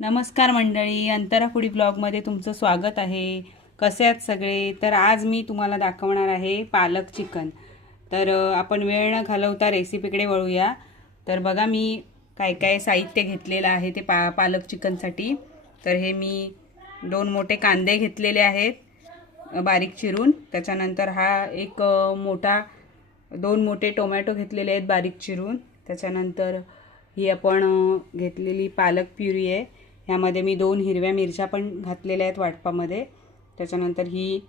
नमस्कार मंडळी, अंतरा फूडी ब्लॉगमध्ये तुमचं स्वागत आहे. कसे आहात सगळे? तर आज मी तुम्हाला दाखवणार आहे पालक चिकन. तर आपण वेळ न घालवता रेसिपीकडे वळूया. तर बघा मी काय काय साहित्य घेतलेलं आहे ते पालक चिकनसाठी. तर हे मी 2 मोठे कांदे घेतलेले आहेत बारीक चिरून. त्याच्यानंतर हा एक मोठा 2 मोठे टोमॅटो घेतलेले आहेत बारीक चिरून. त्याच्यानंतर ही आपण घेतलेली पालक प्युरी आहे. ह्यामध्ये मी 2 हिरव्या मिरच्या पण घातलेल्या आहेत वाटपामध्ये. त्याच्यानंतर ही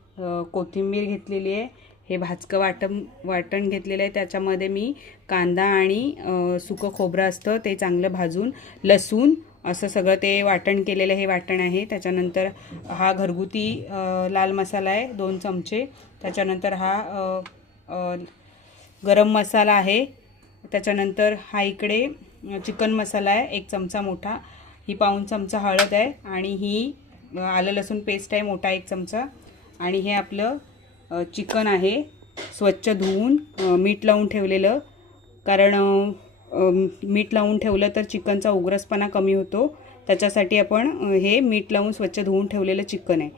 कोथिंबीर घेतलेली आहे. हे भाजकं वाटण घेतलेलं आहे. त्याच्यामध्ये मी कांदा आणि सुकं खोबरं असतं ते चांगलं भाजून, लसूण असं सगळं ते वाटण केलेलं हे वाटण आहे. त्याच्यानंतर हा घरगुती लाल मसाला आहे 2 चमचे. त्याच्यानंतर हा गरम मसाला आहे. त्याच्यानंतर हा इकडे चिकन मसाला आहे 1 चमचा मोठा. ही पाऊण चमचा हळद आहे आणि ही आलं लसूण पेस्ट आहे मोठा 1 चमचा. आणि हे आपलं चिकन आहे स्वच्छ धुवून मीठ लावून ठेवलेलं. कारण मीठ लावून ठेवलं तर चिकनचा उग्रसपणा कमी होतो. त्याच्यासाठी आपण हे मीठ लावून स्वच्छ धुवून ठेवलेलं चिकन आहे.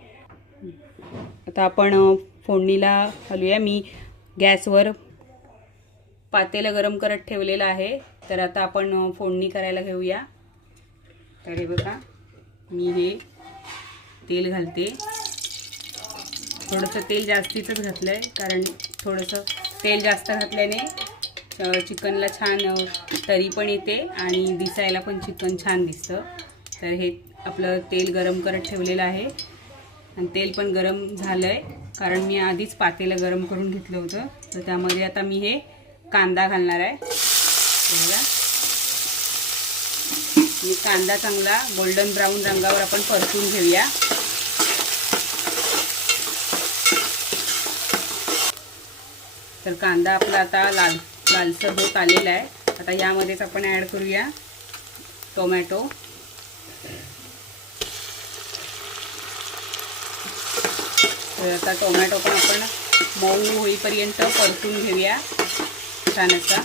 आता आपण फोडणीला घालूया. मी गॅसवर पातेलं गरम करत ठेवलेलं आहे. तर आता आपण फोडणी करायला घेऊया. तर हे बघा मी हे तेल घालते. थोडंसं तेल जास्तीचंच घातलं आहे कारण थोडंसं तेल जास्त घातल्याने चिकनला छान तरी पण येते आणि दिसायला पण चिकन छान दिसतं. तर हे आपलं तेल गरम करत ठेवलेलं आहे आणि तेल पण गरम झालं आहे कारण मी आधीच पातेलं गरम करून घेतलं होतं. तर त्यामध्ये आता मी हे कांदा घालणार आहे. बघा मी कांदा चांगला गोल्डन ब्राऊन रंगावर आपण परतून घेऊया. तर कांदा आपला आता लालसर होत आलेला आहे. आता यामध्येच आपण ॲड करूया टोमॅटो. तर आता टोमॅटो पण आपण मऊ होईपर्यंत परतून घेऊया छान असा.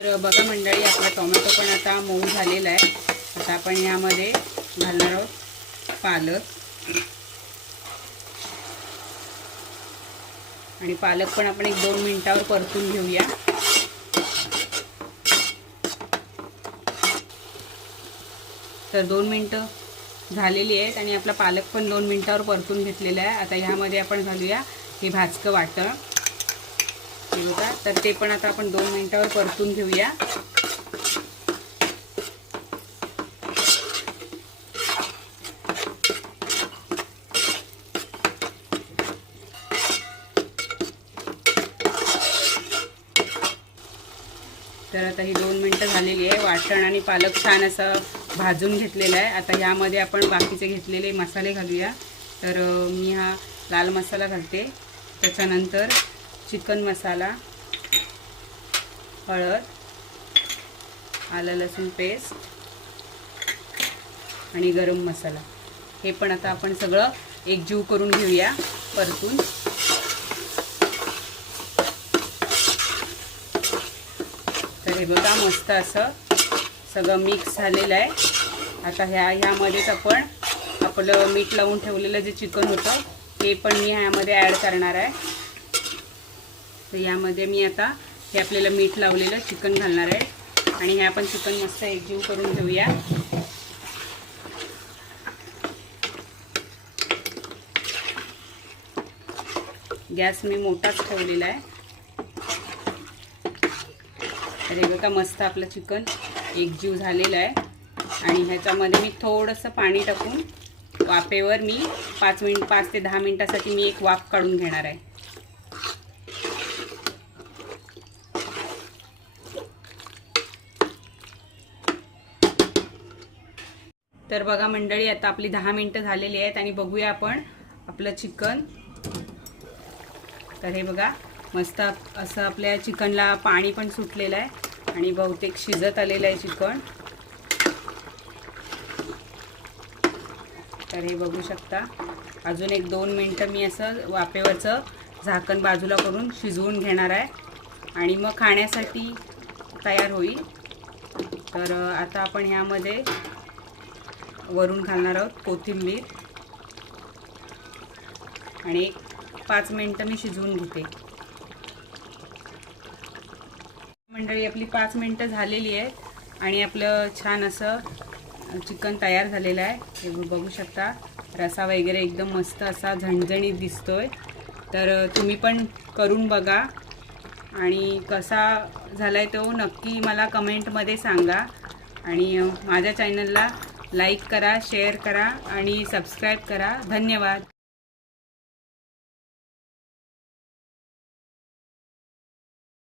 तर बघा मंडळी आपला टोमॅटो पण आता मऊ झालेला आहे. आता आपण यामध्ये घालणार आहोत पालक. आणि पालक पण आपण 1-2 मिनिटावर परतून घेऊया. तर 2 मिनिटं झालेली आहेत आणि आपला पालक पण 2 मिनिटावर परतून घेतलेला आहे. आता ह्यामध्ये आपण घालूया हे भाजकं वाटण. हे बघा तर ते पण आता आपण 2 मिनिटावर परतून घेऊया. तर आता ही 2 मिनिटं झालेली आहे. वाटण आणि पालक छान असं भाजून घेतलेला आहे. आता यामध्ये आपण बाकीचे घेतलेले मसाले घालूया. तर मी हा लाल मसाला घालते. त्याच्यानंतर चिकन मसाला, हळद, आलं लसूण पेस्ट आणि गरम मसाला हे पण आता आपण सगळं एकजीव करून घेऊया परतून. तर हे बघा मस्त असं सगळं मिक्स झालेलं आहे. आता ह्यामध्येच आपण आपलं मीठ लावून ठेवलेलं जे चिकन होतं ते पण मी ह्यामध्ये ॲड करणार आहे. तर यामध्ये मी आता हे आपल्याला मीठ लावलेलं चिकन घालणार आहे आणि हे आपण चिकन मस्त एकजीव करून घेऊया. गॅस मी मोठाच ठेवलेला आहे. तर हे बघा मस्त आपलं चिकन एकजीव झालेलं आहे. आणि ह्याच्यामध्ये मी थोडंसं पाणी टाकून वाफेवर मी 5 ते 10 मिनिटासाठी मी एक वाफ काढून घेणार आहे. तर बघा मंडळी आता आपली 10 मिनिटं झालेली आहेत आणि बघूया आपण आपलं चिकन. तर हे बघा मस्त असं आपल्या चिकनला पाणी पण सुटलेलं आहे आणि बहुतेक शिजत आलेलं आहे चिकन. तर हे बघू शकता. अजून 1-2 मिनिटं मी असं वाफेवरचं झाकण बाजूला करून शिजवून घेणार आहे आणि मग खाण्यासाठी तयार होईल. तर आता आपण ह्यामध्ये वरून घालणार आहोत कोथिंबीर आणि 5 मिनिटं मी शिजवून घेते. मंडळी आपली 5 मिनिटं झालेली आहेत आणि आपलं छान असं चिकन तयार झालेलं आहे. हे बघू शकता, रसा वगैरे एकदम मस्त असा झणझणीत दिसतोय. तर तुम्ही पण करून बघा आणि कसा झालाय तो नक्की मला कमेंटमध्ये सांगा. आणि माझ्या चॅनलला लाईक करा, शेअर करा आणि सबस्क्राईब करा. धन्यवाद.